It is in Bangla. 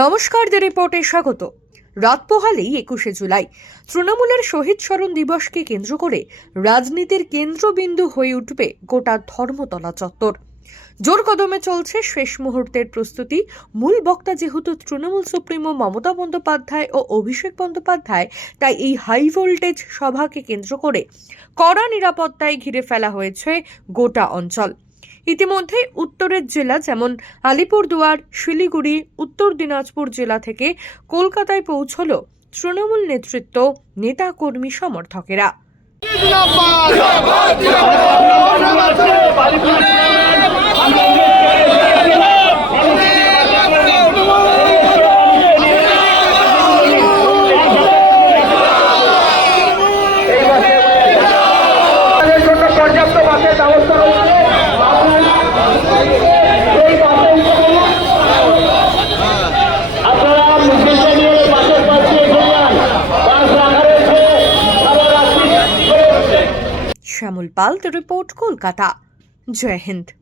নমস্কার দ্য রিপোর্টে স্বাগত। রাত পোহালেই একুশে জুলাই। তৃণমূলের শহীদ স্মরণ দিবসকে কেন্দ্র করে রাজনীতির কেন্দ্রবিন্দু হয়ে উঠবে গোটা ধর্মতলা চত্বর। জোর কদমে চলছে শেষ মুহূর্তের প্রস্তুতি। মূল বক্তা যেহেতু তৃণমূল সুপ্রিমো মমতা বন্দ্যোপাধ্যায় ও অভিষেক বন্দ্যোপাধ্যায়, তাই এই হাই ভোল্টেজ সভাকে কেন্দ্র করে কড়া নিরাপত্তায় ঘিরে ফেলা হয়েছে গোটা অঞ্চল। ইতিমধ্যে উত্তরের জেলা যেমন আলিপুরদুয়ার, শিলিগুড়ি, উত্তর দিনাজপুর জেলা থেকে কলকাতায় পৌঁছল তৃণমূল নেতৃত্ব, নেতা কর্মী সমর্থকেরা। শ্যামল পাল রিপোর্ট কলকাতা। জয় হিন্দ।